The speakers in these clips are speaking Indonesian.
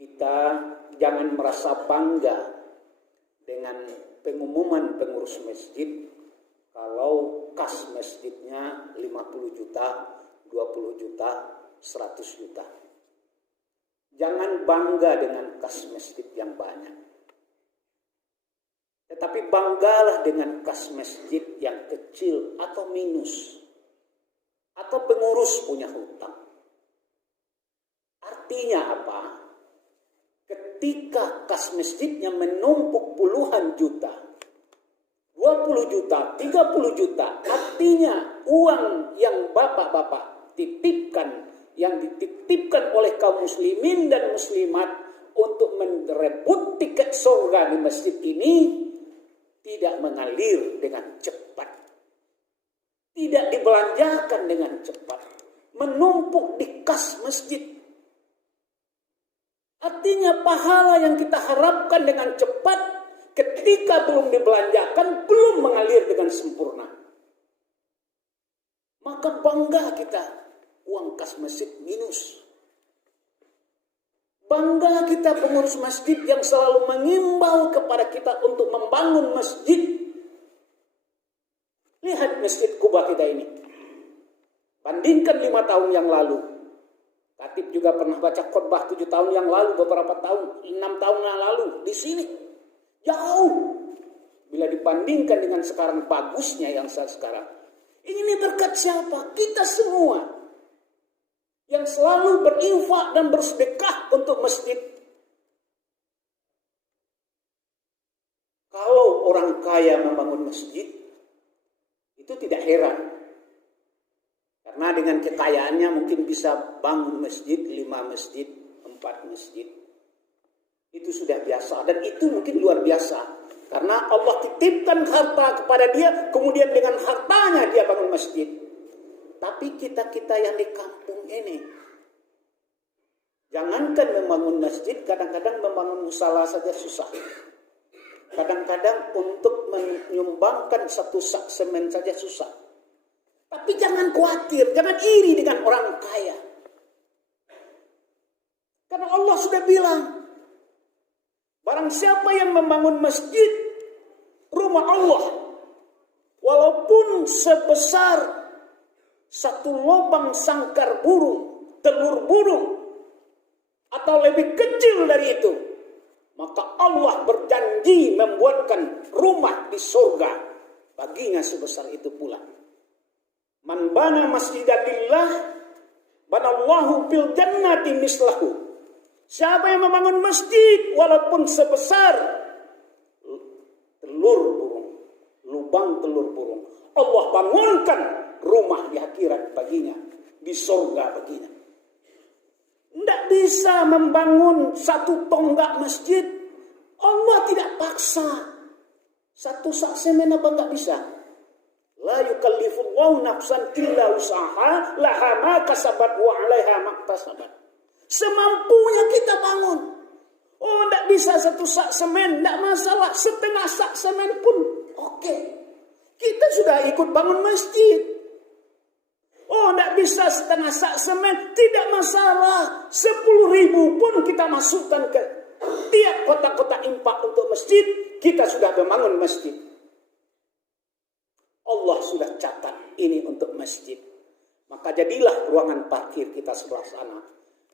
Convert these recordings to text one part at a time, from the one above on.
Kita jangan merasa bangga dengan pengumuman pengurus masjid kalau kas masjidnya 50 juta, 20 juta, 100 juta. Jangan bangga dengan kas masjid yang banyak. Tetapi banggalah dengan kas masjid yang kecil atau minus. Atau pengurus punya hutang. Artinya apa? Ketika kas masjidnya menumpuk puluhan juta, 20 juta, 30 juta, artinya uang yang bapak-bapak titipkan, yang dititipkan oleh kaum muslimin dan muslimat untuk merebut tiket surga di masjid ini tidak mengalir dengan cepat. Tidak dibelanjakan dengan cepat. Menumpuk di kas masjid. Artinya pahala yang kita harapkan dengan cepat ketika belum dibelanjakan belum mengalir dengan sempurna. Maka bangga kita uang kas masjid minus. Bangga kita pengurus masjid yang selalu mengimbau kepada kita untuk membangun masjid. Lihat masjid Kuba kita ini. Bandingkan 5 tahun yang lalu. Khatib juga pernah baca khotbah 7 tahun yang lalu, beberapa tahun, 6 tahun yang lalu di sini. Jauh. Bila dibandingkan dengan sekarang bagusnya yang saat sekarang. Ini berkat siapa? Kita semua. Yang selalu berinfak dan bersedekah untuk masjid. Kalau orang kaya membangun masjid, itu tidak heran. Karena dengan kekayaannya mungkin bisa bangun masjid, 5 masjid, 4 masjid. Itu sudah biasa. Dan itu mungkin luar biasa. Karena Allah titipkan harta kepada dia, kemudian dengan hartanya dia bangun masjid. Tapi kita-kita yang di kampung ini, jangankan membangun masjid, kadang-kadang membangun musala saja susah. Kadang-kadang untuk menyumbangkan 1 sak semen saja susah. Tapi jangan khawatir, jangan iri dengan orang kaya. Karena Allah sudah bilang, barang siapa yang membangun masjid, rumah Allah, walaupun sebesar 1 lubang sangkar burung, telur burung, atau lebih kecil dari itu, maka Allah berjanji membuatkan rumah di surga baginya sebesar itu pula. Man bana masjidan lillah, banallahu fil jannati mislahu. Siapa yang membangun masjid walaupun sebesar telur burung, lubang telur burung, Allah bangunkan rumah di akhirat baginya, di surga baginya. Tidak bisa membangun 1 tonggak masjid. Allah tidak paksa. 1 sak semen apa enggak bisa. La yukallifullahu nafsan illa usaha laha ma kasabat wa 'alaiha maktasabat. Semampunya kita bangun. Oh, tidak bisa 1 sak semen, tidak masalah. 1/2 sak semen pun oke. Kita sudah ikut bangun masjid. Oh, tidak bisa 1/2 sak semen, tidak masalah. 10.000 pun kita masukkan ke tiap kota-kota infak untuk masjid, kita sudah membangun masjid. Allah sudah catat ini untuk masjid. Maka jadilah ruangan parkir kita sebelah sana.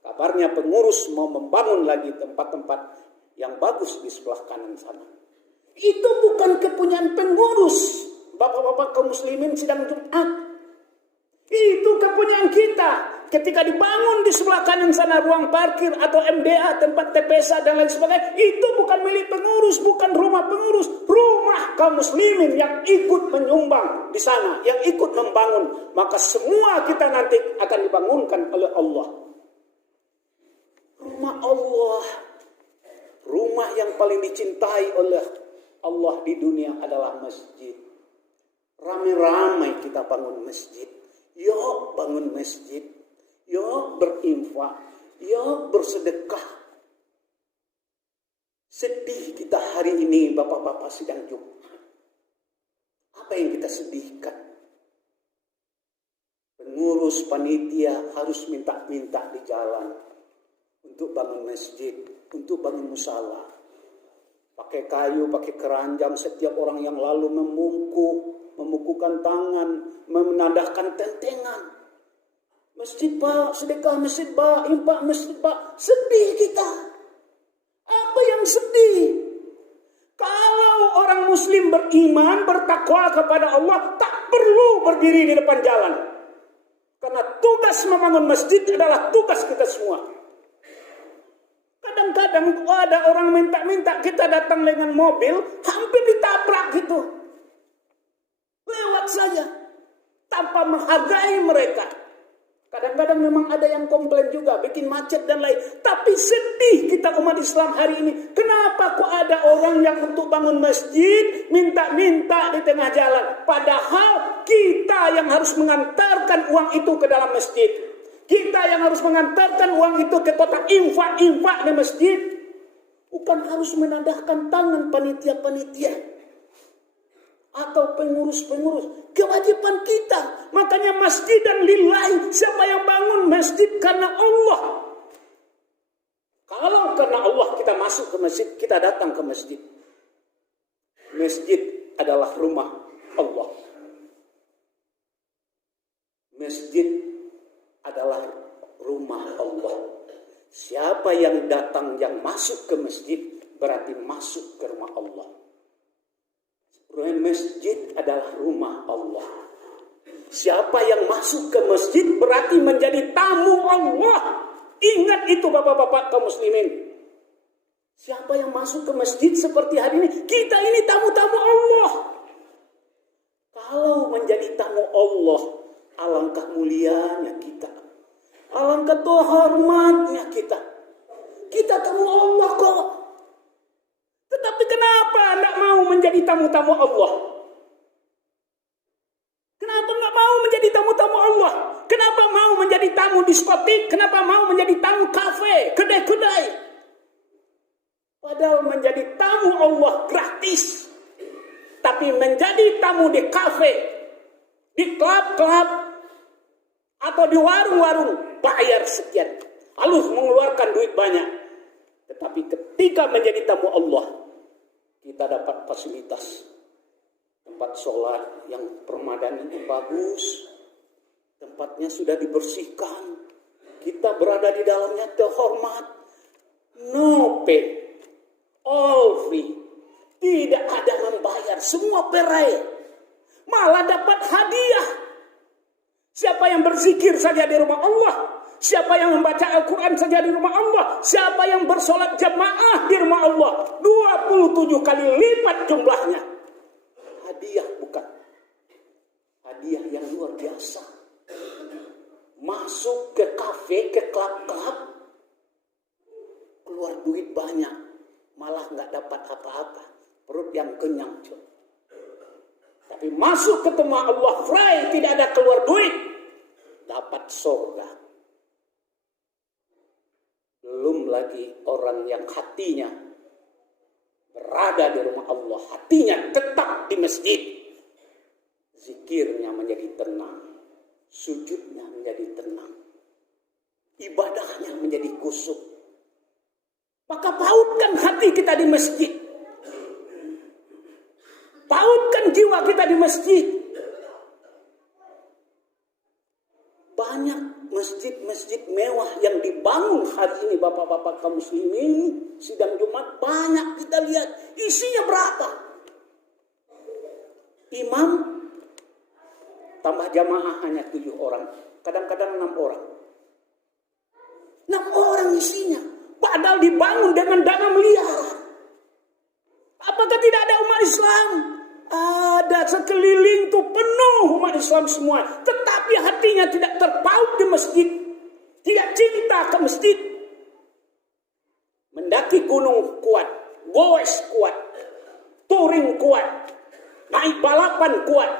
Kabarnya pengurus mau membangun lagi tempat-tempat yang bagus di sebelah kanan sana. Itu bukan kepunyaan pengurus. Bapak-bapak kaum muslimin sidang Jumat. Itu kepunyaan kita. Ketika dibangun di sebelah kanan sana ruang parkir atau MDA, tempat TPSA dan lain sebagainya, itu bukan milik pengurus, bukan rumah pengurus, rumah kaum muslimin yang ikut menyumbang di sana, yang ikut membangun. Maka semua kita nanti akan dibangunkan oleh Allah. Rumah Allah, rumah yang paling dicintai oleh Allah di dunia adalah masjid. Ramai-ramai kita bangun masjid. Yuk bangun masjid. Yuk berinfak. Yuk bersedekah. Sedih kita hari ini bapak-bapak sidang Jumat. Apa yang kita sedihkan? Pengurus panitia harus minta-minta di jalan. untuk bangun masjid, untuk bangun musala. Pakai kayu, pakai keranjang, setiap orang yang lalu memukukan tangan, menadahkan tentengan. Masjid Pak, sedekah masjid Pak, infak masjid Pak. Sedih kita. Apa yang sedih? Kalau orang muslim beriman, bertakwa kepada Allah, tak perlu berdiri di depan jalan. Karena tugas membangun masjid adalah tugas kita semua. Kadang-kadang ada orang minta-minta, kita datang dengan mobil, hampir ditabrak gitu. Lewat saja, tanpa menghargai mereka. Kadang-kadang memang ada yang komplain juga, bikin macet dan lain. Tapi sedih kita umat Islam hari ini. Kenapa kok ada orang yang untuk bangun masjid, minta-minta di tengah jalan. Padahal kita yang harus mengantarkan uang itu ke dalam masjid. Kita yang harus mengantarkan uang itu ke kotak infak di masjid. Bukan harus menadahkan tangan panitia-panitia atau pengurus-pengurus. Kewajiban kita. Makanya masjid dan lillahi. Siapa yang bangun masjid karena Allah. Kalau karena Allah kita masuk ke masjid, kita datang ke masjid. Masjid adalah rumah Allah. Masjid adalah rumah Allah. Siapa yang datang, yang masuk ke masjid, berarti masuk ke rumah Allah. Masjid adalah rumah Allah. Siapa yang masuk ke masjid berarti menjadi tamu Allah. Ingat itu bapak-bapak kaum muslimin. Siapa yang masuk ke masjid seperti hari ini, kita ini tamu-tamu Allah. Kalau menjadi tamu Allah, alangkah mulianya kita. Alangkah terhormatnya kita. Kita tamu Allah kok. Tetapi kenapa tidak mau menjadi tamu-tamu Allah? Kenapa nggak mau menjadi tamu-tamu Allah? Kenapa mau menjadi tamu diskotik? Kenapa mau menjadi tamu kafe, kedai-kedai? Padahal menjadi tamu Allah gratis. Tapi menjadi tamu di kafe, di klub-klub, atau di warung-warung, bayar sekian. Lalu mengeluarkan duit banyak. Tetapi ketika menjadi tamu Allah, kita dapat fasilitas. Tempat sholat yang permadaninya bagus. Tempatnya sudah dibersihkan. Kita berada di dalamnya terhormat. No pay. All free. Tidak ada membayar. Semua perai. Malah dapat hadiah. Siapa yang berzikir saja di rumah Allah. Siapa yang membaca Al-Quran saja di rumah Allah. Siapa yang bersolat jamaah di rumah Allah. 27 kali lipat jumlahnya. Hadiah bukan. Hadiah yang luar biasa. Masuk ke kafe, ke klub-klub. Keluar duit banyak. Malah gak dapat apa-apa. Perut yang kenyang. Tapi masuk ke tempat Allah free. Tidak ada keluar duit. Dapat surga. Belum lagi orang yang hatinya berada di rumah Allah. Hatinya tetap di masjid. Zikirnya menjadi tenang. Sujudnya menjadi tenang. Ibadahnya menjadi khusyuk. Maka pautkan hati kita di masjid. Pautkan jiwa kita di masjid. Banyak masjid-masjid mewah yang dibangun hari ini bapak-bapak kaum muslimin. Sidang Jumat banyak kita lihat. Isinya berapa? Imam tambah jamaah hanya 7 orang. Kadang-kadang 6 orang. 6 orang isinya. Padahal dibangun dengan dana miliaran. Apakah tidak ada umat Islam? Ada, sekeliling itu penuh umat Islam semua. Tetapi hatinya tidak terpaut di masjid. Tidak cinta ke masjid. Mendaki gunung kuat. Goes kuat. Touring kuat. Naik balapan kuat.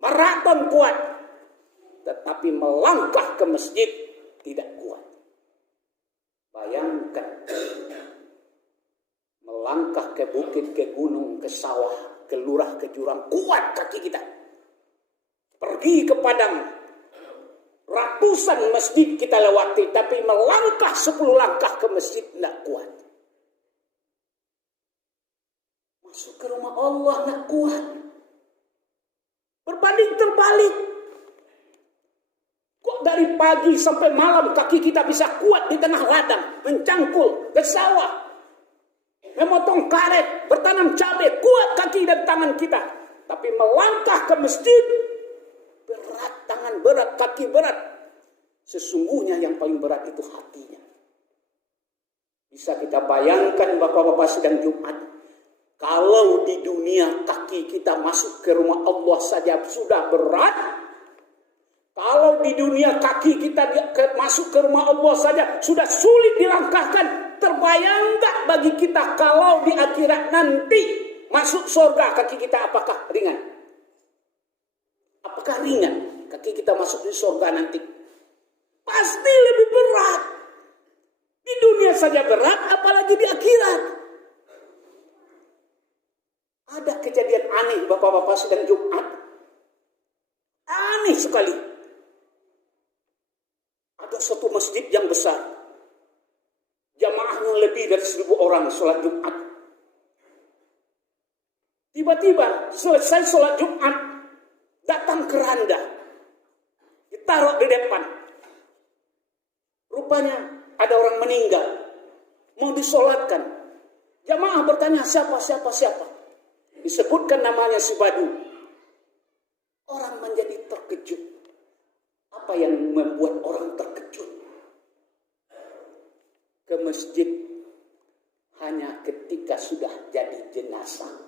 Maraton kuat. Tetapi melangkah ke masjid tidak kuat. Bayangkan. Melangkah ke bukit, ke gunung, ke sawah, ke lurah, ke jurang. Kuat kaki kita. Pergi ke padang Ratusan masjid kita lewati, tapi melangkah 10 langkah ke masjid tidak kuat. Masuk ke rumah Allah tidak kuat. Berbanding terbalik. Kok dari pagi sampai malam kaki kita bisa kuat di tengah ladang, mencangkul ke sawah, memotong karet, bertanam cabai, kuat kaki dan tangan kita. Tapi melangkah ke masjid, berat, tangan berat, kaki berat. Sesungguhnya yang paling berat itu hatinya. Bisa kita bayangkan bapak-bapak sedang Jumat, kalau di dunia kaki kita masuk ke rumah Allah saja sudah berat, kalau di dunia kaki kita masuk ke rumah Allah saja sudah sulit dilangkahkan, terbayang nggak bagi kita kalau di akhirat nanti masuk surga kaki kita apakah ringan? Apakah ringan kaki kita masuk di surga nanti? Pasti lebih berat. Di dunia saja berat, apalagi di akhirat. Ada kejadian aneh bapak-bapak sedang Jumat. Aneh sekali. Ada suatu masjid yang besar. Jamaahnya lebih dari 1.000 orang sholat Jumat. Tiba-tiba selesai sholat Jumat, datang keranda, ditaruh di depan. Rupanya ada orang meninggal, mau disolatkan. Jamaah bertanya siapa. Disebutkan namanya si Badu. Orang menjadi terkejut. Apa yang membuat orang terkejut? Ke masjid hanya ketika sudah jadi jenazah.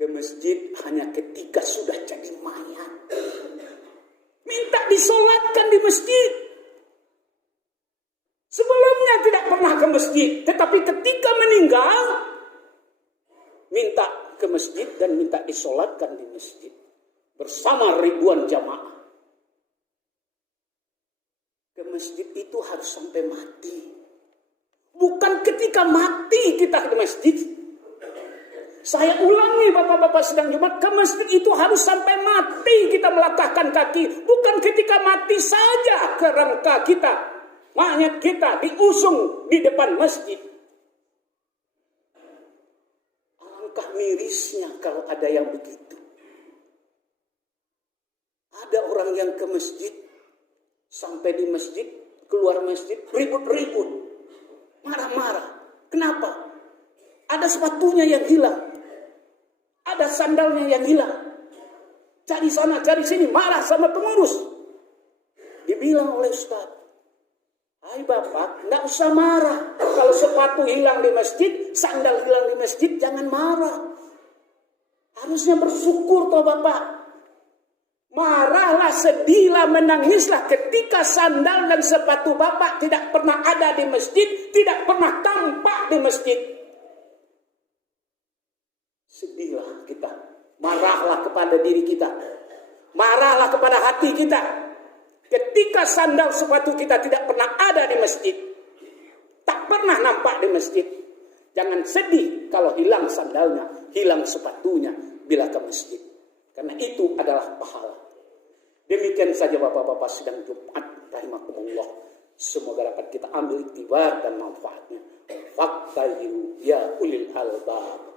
Ke masjid hanya ketika sudah jadi mayat. Minta disolatkan di masjid. Sebelumnya tidak pernah ke masjid, tetapi ketika meninggal minta ke masjid dan minta disolatkan di masjid bersama ribuan jamaah. Ke masjid itu harus sampai mati. Bukan ketika mati kita ke masjid. Saya ulangi bapak-bapak sedang Jumat, ke masjid itu harus sampai mati kita melangkahkan kaki. Bukan ketika mati saja kerangka kita, mayat kita diusung di depan masjid. Alangkah mirisnya kalau ada yang begitu. Ada orang yang ke masjid, sampai di masjid, keluar masjid, ribut-ribut, marah-marah. Kenapa? Ada sepatunya yang hilang, ada sandalnya yang hilang. Cari sana, cari sini, marah sama pengurus. Dibilang oleh Ustaz, hai bapak, tidak usah marah. Kalau sepatu hilang di masjid, sandal hilang di masjid, jangan marah. Harusnya bersyukur toh bapak. Marahlah, sedihlah, menangislah ketika sandal dan sepatu bapak tidak pernah ada di masjid, tidak pernah tampak di masjid. Sedihlah kita. Marahlah kepada diri kita. Marahlah kepada hati kita. Ketika sandal sepatu kita tidak pernah ada di masjid, tak pernah nampak di masjid. Jangan sedih kalau hilang sandalnya, hilang sepatunya bila ke masjid. Karena itu adalah pahala. Demikian saja bapak-bapak sidang Jumat rahimakumullah. Semoga dapat kita ambil iktibar dan manfaatnya. Faktahiru ya ulil albab.